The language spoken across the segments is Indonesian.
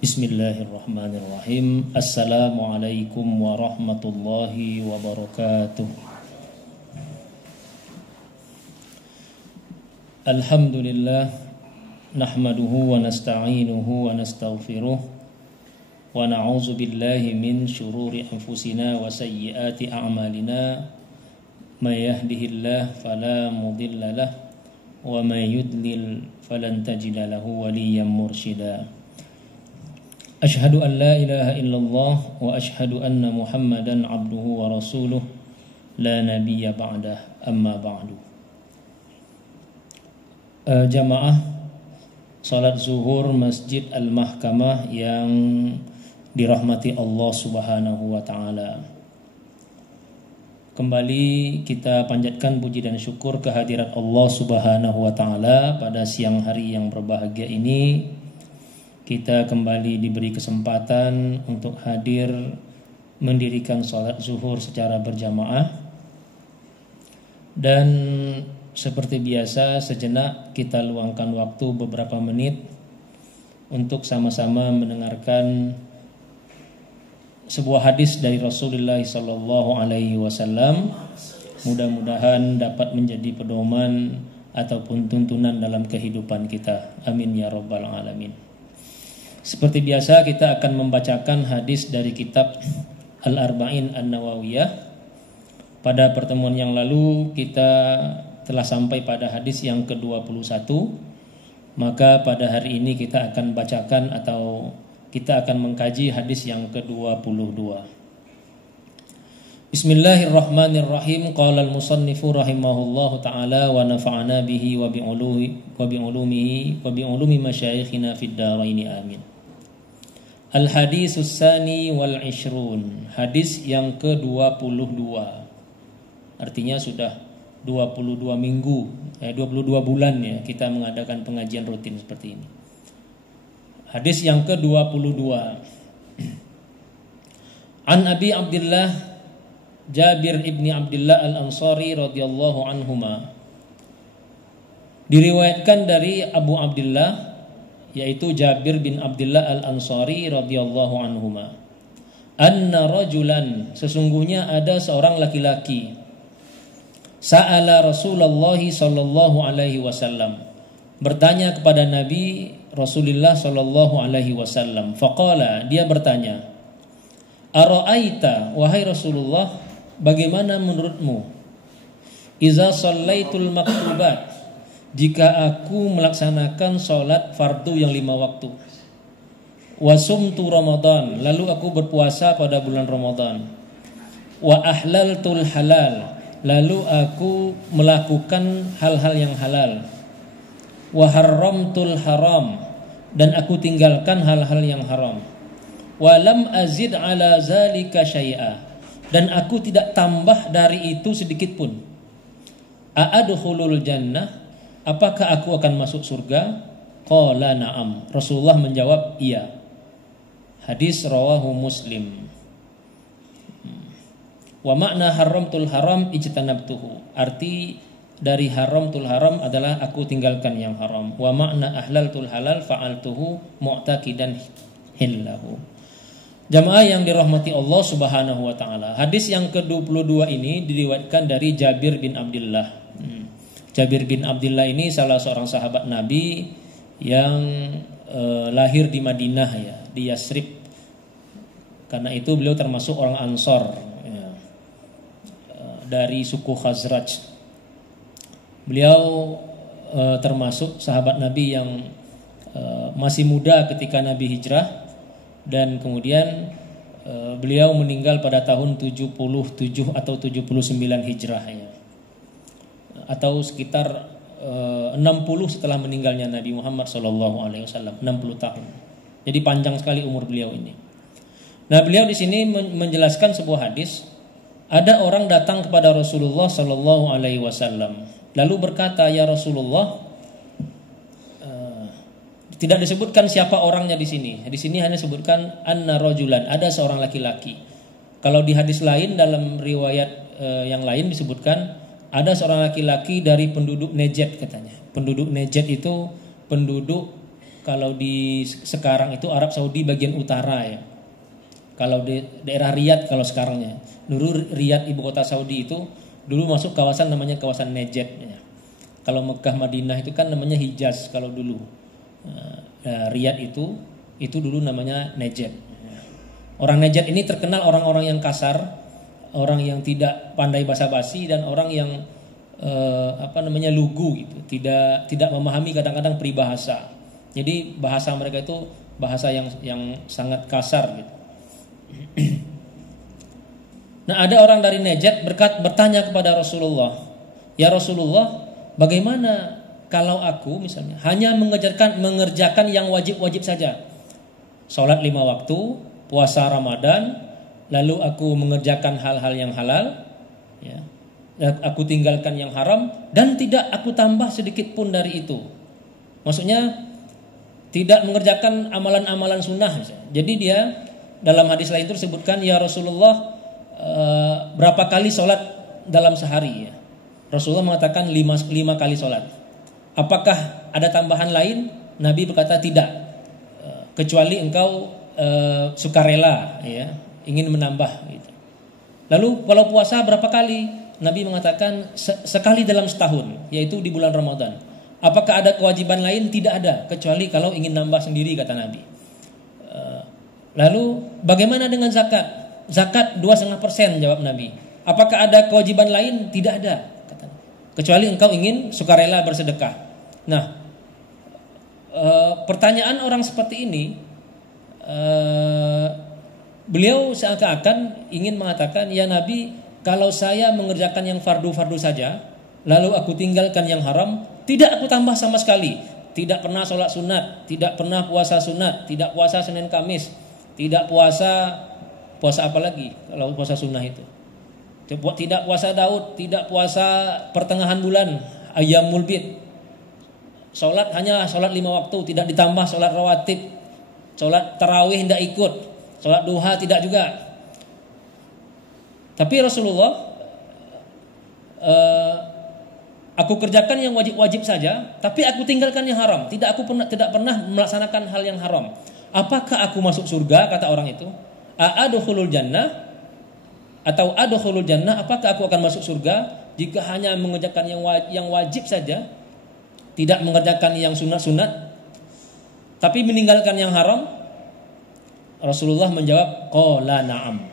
Bismillahirrahmanirrahim. Assalamualaikum warahmatullahi wabarakatuh. Alhamdulillah, nahmaduhu wa nasta'inuhu wa nastaghfiruh wa na'udzu billahi min syururi anfusina wa sayyiati a'malina. May yahdihillahu fala mudilla lahu wa may yudlil falan tajida lahu waliyyan mursyida. Asyhadu an la ilaha illallah wa asyhadu anna Muhammadan abduhu wa rasuluh la nabiyya ba'dah, amma ba'du. Jamaah salat zuhur Masjid Al-Mahkamah yang dirahmati Allah Subhanahu wa taala. Kembali kita panjatkan puji dan syukur kehadirat Allah Subhanahu wa taala pada siang hari yang berbahagia ini. Kita kembali diberi kesempatan untuk hadir mendirikan sholat zuhur secara berjamaah. Dan seperti biasa sejenak kita luangkan waktu beberapa menit untuk sama-sama mendengarkan sebuah hadis dari Rasulullah SAW. Mudah-mudahan dapat menjadi pedoman ataupun tuntunan dalam kehidupan kita. Amin ya rabbal alamin. Seperti biasa kita akan membacakan hadis dari kitab Al-Arba'in An-Nawawiyah. Pada pertemuan yang lalu kita telah sampai pada hadis yang ke-21. Maka pada hari ini kita akan bacakan atau kita akan mengkaji hadis yang ke-22. Bismillahirrahmanirrahim. Qala al-musannifu rahimahullahu ta'ala wa nafa'ana bihi wa bi'ulumi masyayikhina fid dharaini amin. Al-hadisus sani wal ishrun. Hadis yang ke-22. Artinya sudah 22 minggu 22 bulan ya kita mengadakan pengajian rutin seperti ini. Hadis yang ke-22. An Abi Abdullah Jabir ibni Abdullah al-Ansari radhiyallahu anhuma. Diriwayatkan dari Abu Abdullah yaitu Jabir bin Abdullah al-Ansari radhiyallahu anhuma. Anna rajulan, sesungguhnya ada seorang laki-laki, sa'ala Rasulullah sallallahu alaihi wasallam, bertanya kepada Nabi Rasulullah sallallahu alaihi wasallam. Faqala, dia bertanya, ara'aita, wahai Rasulullah, bagaimana menurutmu, iza shallaitul maktubat, jika aku melaksanakan sholat fardu yang 5 waktu, wasumtu Ramadan, lalu aku berpuasa pada bulan Ramadan, wa ahlaltul halal, lalu aku melakukan hal-hal yang halal, wa harramtul haram, dan aku tinggalkan hal-hal yang haram, wa lam azid ala zalika syai'a, dan aku tidak tambah dari itu sedikit pun, a'adkhulul jannah, apakah aku akan masuk surga? Qala na'am. Rasulullah menjawab iya. Hadis rawahu Muslim. Wa makna haramtul haram ijtanabtuhu. Arti dari haramtul haram adalah aku tinggalkan yang haram. Wa makna ahlaltul halal fa'altuhu mu'taqidan hillahu. Jamaah yang dirahmati Allah Subhanahu wa taala. Hadis yang ke-22 ini diriwayatkan dari Jabir bin Abdullah. Jabir bin Abdullah ini salah seorang sahabat Nabi yang lahir di Madinah ya, di Yasrib. Karena itu beliau termasuk orang Ansor ya, dari suku Khazraj. Beliau termasuk sahabat Nabi yang masih muda ketika Nabi hijrah, dan kemudian beliau meninggal pada tahun 77 atau 79 hijrah ya, atau sekitar 60 setelah meninggalnya Nabi Muhammad SAW, 60 tahun. Jadi panjang sekali umur beliau ini. Nah, beliau di sini menjelaskan sebuah hadis. Ada orang datang kepada Rasulullah SAW, lalu berkata, ya Rasulullah, tidak disebutkan siapa orangnya di sini. Di sini hanya disebutkan anna rajulan, ada seorang laki-laki. Kalau di hadis lain dalam riwayat yang lain disebutkan ada seorang laki-laki dari penduduk Najd katanya. Penduduk Najd itu penduduk Kalau di sekarang itu Arab Saudi bagian utara ya. Kalau di daerah Riyadh kalau sekarangnya. Dulu Riyadh ibu kota Saudi itu dulu masuk kawasan namanya kawasan Najd ya. Kalau Mekah Madinah itu kan namanya Hijaz kalau dulu. Riyadh itu dulu namanya Najd. Orang Najd ini terkenal orang-orang yang kasar, orang yang tidak pandai basa-basi dan orang yang lugu gitu, tidak memahami kadang-kadang peribahasa. Jadi bahasa mereka itu bahasa yang sangat kasar gitu. Nah, ada orang dari Najd bertanya kepada Rasulullah, "Ya Rasulullah, bagaimana kalau aku misalnya hanya mengerjakan yang wajib-wajib saja? Salat 5 waktu, puasa Ramadan, lalu aku mengerjakan hal-hal yang halal, ya. Aku tinggalkan yang haram dan tidak aku tambah sedikit pun dari itu." Maksudnya tidak mengerjakan amalan-amalan sunnah misalnya. Jadi dia dalam hadis lain itu disebutkan, "Ya Rasulullah, berapa kali sholat dalam sehari?" Ya. Rasulullah mengatakan 5 kali sholat. Apakah ada tambahan lain? Nabi berkata tidak, kecuali engkau sukarela ya, ingin menambah gitu. Lalu kalau puasa berapa kali? Nabi mengatakan sekali dalam setahun, yaitu di bulan Ramadan. Apakah ada kewajiban lain? Tidak ada, kecuali kalau ingin nambah sendiri kata Nabi. Lalu bagaimana dengan zakat? Zakat 2,5% jawab Nabi. Apakah ada kewajiban lain? Tidak ada, kata Nabi. Kecuali engkau ingin sukarela bersedekah. Nah, pertanyaan orang seperti ini, beliau seakan-akan ingin mengatakan, "Ya Nabi, kalau saya mengerjakan yang fardu-fardu saja, lalu aku tinggalkan yang haram, tidak aku tambah sama sekali. Tidak pernah sholat sunat, tidak pernah puasa sunat, tidak puasa Senin Kamis, tidak puasa apa lagi kalau puasa sunnah itu? Tidak puasa Daud, tidak puasa pertengahan bulan, Ayyamul Bid. Hanya sholat 5 waktu, tidak ditambah sholat rawatib, sholat tarawih tidak ikut, sholat duha tidak juga." Tapi Rasulullah, aku kerjakan yang wajib-wajib saja, tapi aku tinggalkan yang haram. Tidak pernah melaksanakan hal yang haram. Apakah aku masuk surga? Kata orang itu. Adkhulul jannah atau adkhulul jannah? Apakah aku akan masuk surga jika hanya mengerjakan yang wajib saja, tidak mengerjakan yang sunat-sunat, tapi meninggalkan yang haram? Rasulullah menjawab, "Qala na'am."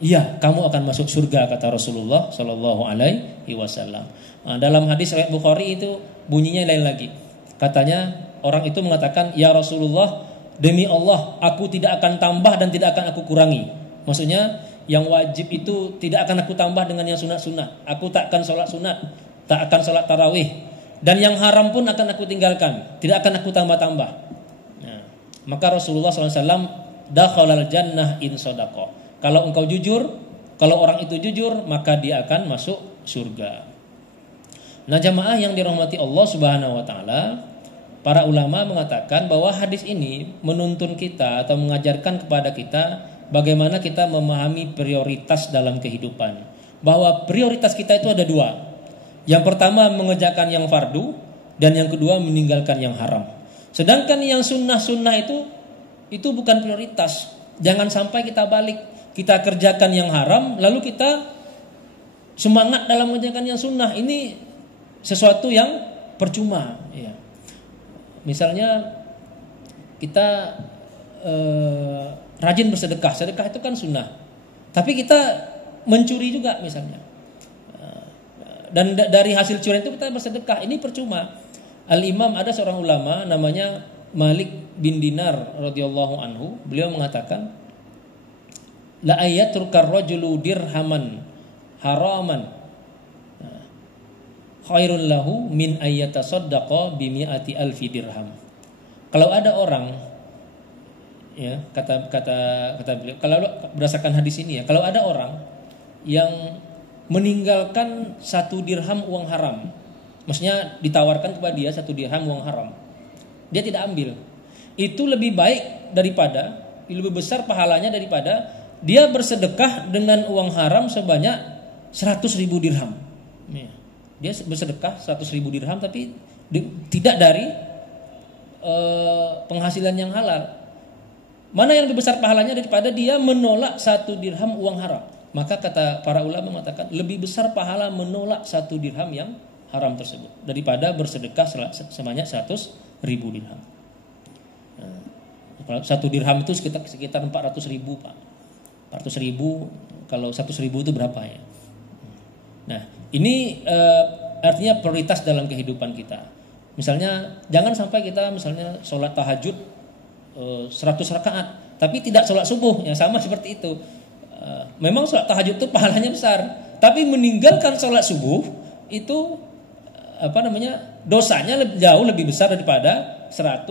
Iya, kamu akan masuk surga, kata Rasulullah Shallallahu Alaihi Wasallam. Dalam hadis riwayat Bukhari itu bunyinya lain lagi. Katanya orang itu mengatakan, "Ya Rasulullah, demi Allah, aku tidak akan tambah dan tidak akan aku kurangi." Maksudnya yang wajib itu tidak akan aku tambah dengan yang sunat-sunat. Aku tak akan sholat sunat, tak akan sholat tarawih, dan yang haram pun akan aku tinggalkan, tidak akan aku tambah-tambah. Nah, maka Rasulullah SAW, "Dakhalal jannah in shadaqa." Kalau engkau jujur, kalau orang itu jujur, maka dia akan masuk surga. Nah, jamaah yang dirahmati Allah Subhanahu wa taala, para ulama mengatakan bahwa hadis ini menuntun kita atau mengajarkan kepada kita bagaimana kita memahami prioritas dalam kehidupan. Bahwa prioritas kita itu ada 2. Yang pertama mengerjakan yang fardu, dan yang kedua meninggalkan yang haram. Sedangkan yang sunnah-sunnah itu bukan prioritas. Jangan sampai kita balik. Kita kerjakan yang haram, lalu kita semangat dalam mengerjakan yang sunnah. Ini sesuatu yang percuma. Ya. Misalnya kita rajin bersedekah. Sedekah itu kan sunnah. Tapi kita mencuri juga misalnya. Dan dari hasil curian itu kita bersedekah. Ini percuma. Al-Imam, ada seorang ulama namanya Malik bin Dinar radhiyallahu anhu. Beliau mengatakan, "La ayatrukar rajulu dirhaman haraman khairul lahu min ayyatasaddaqa bi mi'ati alfi dirham." Kalau ada orang, ya, kata beliau, kalau berdasarkan hadis ini ya, kalau ada orang yang meninggalkan 1 dirham uang haram, maksudnya ditawarkan kepada dia 1 dirham uang haram, dia tidak ambil, itu lebih baik daripada, lebih besar pahalanya daripada dia bersedekah dengan uang haram sebanyak 100.000 dirham. Dia bersedekah 100.000 dirham tapi tidak dari penghasilan yang halal. Mana yang lebih besar pahalanya daripada dia menolak 1 dirham uang haram? Maka kata para ulama mengatakan lebih besar pahala menolak 1 dirham yang haram tersebut daripada bersedekah sebanyak 100.000 dirham. Nah, 1 dirham itu sekitar 400.000 Pak. 400.000 kalau 100.000 itu berapa ya? Nah ini artinya prioritas dalam kehidupan kita. Misalnya jangan sampai kita misalnya sholat tahajud 100 rakaat tapi tidak sholat subuh, ya sama seperti itu. Memang sholat tahajud itu pahalanya besar, tapi meninggalkan sholat subuh itu dosanya jauh lebih besar daripada 100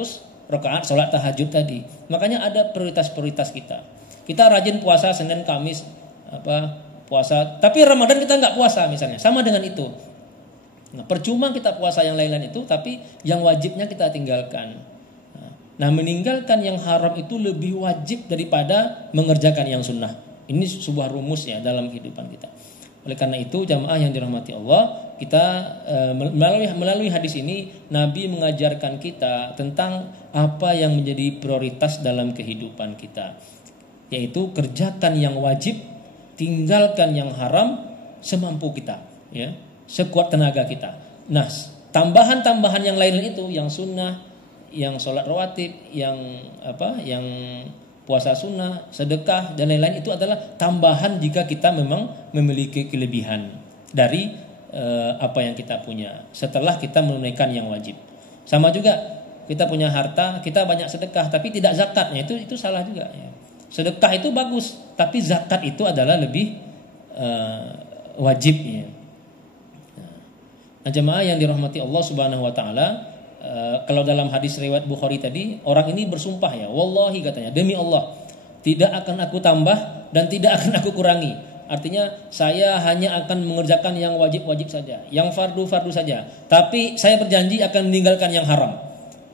rakaat sholat tahajud tadi. Makanya ada prioritas-prioritas kita. Kita rajin puasa Senin Kamis puasa, tapi Ramadan kita nggak puasa misalnya, sama dengan itu. Nah, percuma kita puasa yang lain-lain itu, tapi yang wajibnya kita tinggalkan. Nah, meninggalkan yang haram itu lebih wajib daripada mengerjakan yang sunnah. Ini sebuah rumus ya dalam kehidupan kita. Oleh karena itu jamaah yang dirahmati Allah, kita melalui hadis ini Nabi mengajarkan kita tentang apa yang menjadi prioritas dalam kehidupan kita, yaitu kerjakan yang wajib, tinggalkan yang haram semampu kita, ya, sekuat tenaga kita. Nah, tambahan-tambahan yang lain itu, yang sunnah, yang sholat rawatib, yang puasa sunnah, sedekah dan lain-lain itu adalah tambahan jika kita memang memiliki kelebihan dari apa yang kita punya setelah kita menunaikan yang wajib. Sama juga kita punya harta, kita banyak sedekah tapi tidak zakatnya, itu salah juga ya. Sedekah itu bagus, tapi zakat itu adalah lebih wajib ya. Nah, jemaah yang dirahmati Allah Subhanahu wa taala, kalau dalam hadis riwayat Bukhari tadi, orang ini bersumpah ya, wallahi katanya, demi Allah, tidak akan aku tambah dan tidak akan aku kurangi. Artinya saya hanya akan mengerjakan yang wajib-wajib saja, yang fardu-fardu saja, tapi saya berjanji akan meninggalkan yang haram.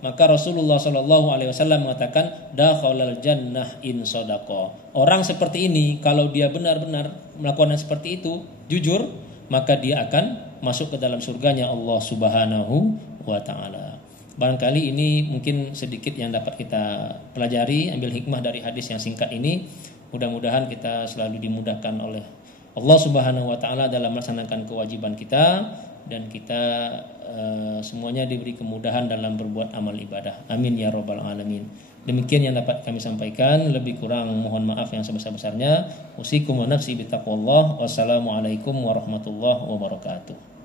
Maka Rasulullah SAW mengatakan, dakhalal jannah in sodaqah. Orang seperti ini kalau dia benar-benar melakukan seperti itu, jujur, maka dia akan masuk ke dalam surganya Allah Subhanahu wa taala. Barangkali ini mungkin sedikit yang dapat kita pelajari, ambil hikmah dari hadis yang singkat ini. Mudah-mudahan kita selalu dimudahkan oleh Allah Subhanahu wa taala dalam melaksanakan kewajiban kita, dan kita semuanya diberi kemudahan dalam berbuat amal ibadah. Amin ya rabbal alamin. Demikian yang dapat kami sampaikan, lebih kurang mohon maaf yang sebesar-besarnya. Usikum wa nafsi bitaqwallah. Wassalamualaikum warahmatullahi wabarakatuh.